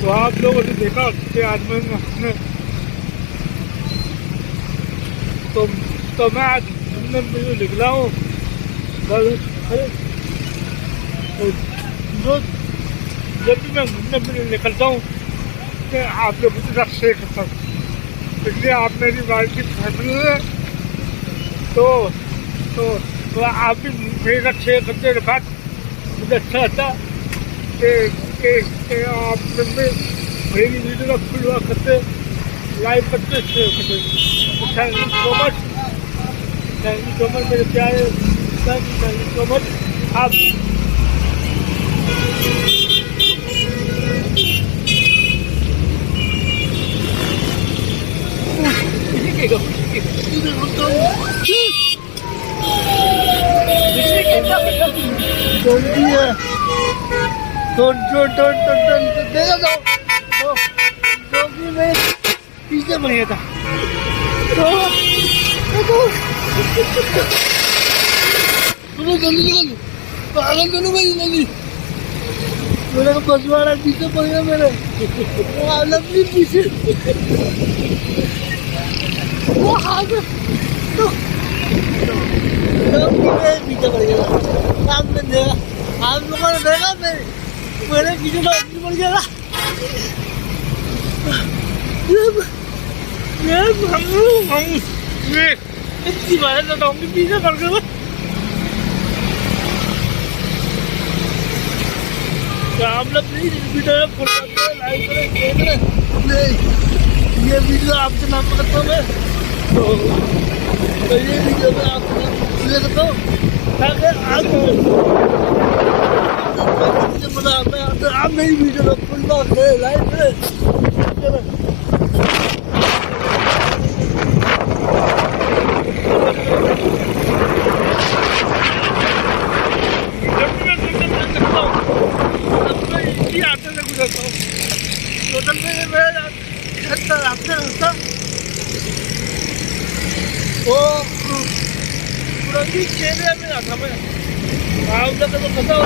तो आप लोगों ने देखा कि आज मैं तो तो मैं आज निकला हूँ। अरे तो जब भी मैं घूमने निकलता हूँ तो आप लोगों के साथ शेयर करता हूँ, इसलिए आप मेरी बात की फैमिली है तो तो आप भी मेरे साथ शेयर करते हैं। बात मुझे अच्छा लगता कि आप मेरी वीडियो का फुल वर्क करते, लाइक करते, शेयर करते। Thank you so much, thank you so much मेरे प्यारे, थैंक यू सो मच। आप जल्दी है देखा तो मैं पीछे बन गया था तो जल्दी पागल तो नहीं जल्दी मेरे को बसवाड़ा पीछे पड़ गया मेरे लंबी पीछे वो हाथ तो पीछे पड़ गया सामने देखा आप लोगों ने देखा मेरे पीछे तो आदमी पड़ गया इतनी बार लटाऊंगी पीछे पड़ गया। आप लोग प्लीज इस वीडियो को फॉलो करें, लाइक करें, शेयर करें। ये वीडियो आपके नाम पर करता हूँ मैं तो ये वीडियो में आपके नाम शेयर करता हूँ ताकि आप मेरी वीडियो को फॉलो करें, लाइक करें। टोटल में मैं रास्ता वो पुरानी एरिया में आता मैं आप लोग को पता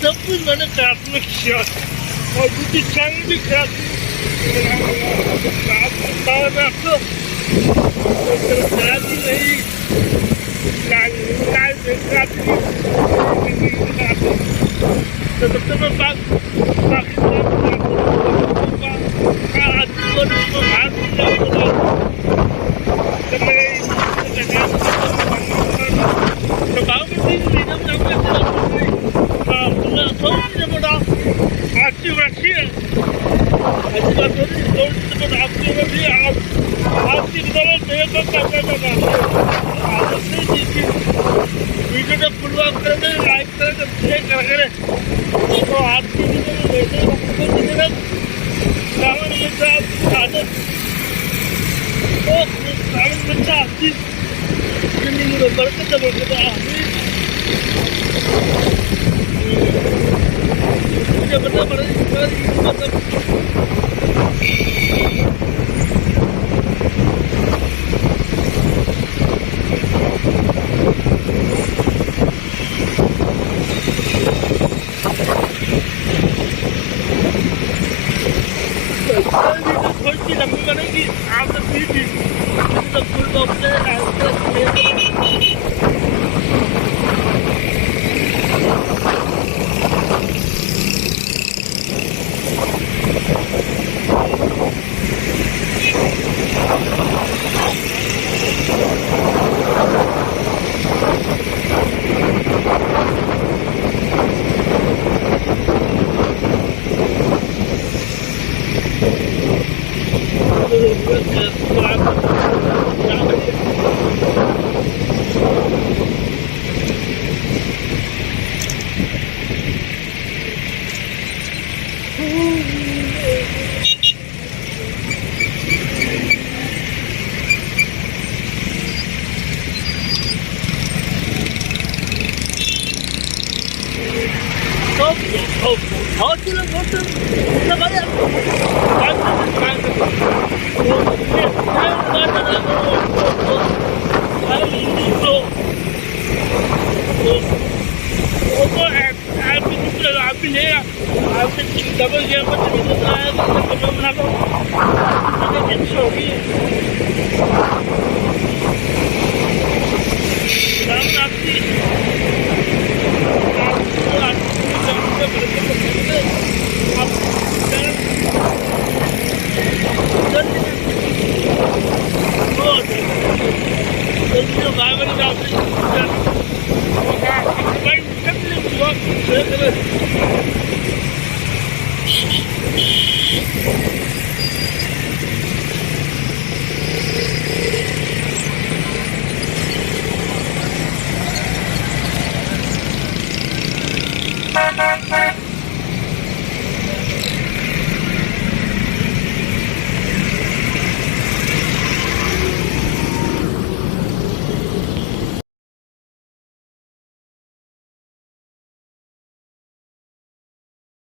सब कुछ मैंने प्राथमिक किया और दूसरी चैनल भी वीडियो को फुल वॉच करेंगे, लाइक करेंगे, शेयर करेंगे तो आपकी आपकी जिंदगी में बरकत मुझे बता मतलब लंबी बनेगी आप तक फुल बॉक्स है। Hotelo, trabalhar. I've been double game, but Thank you.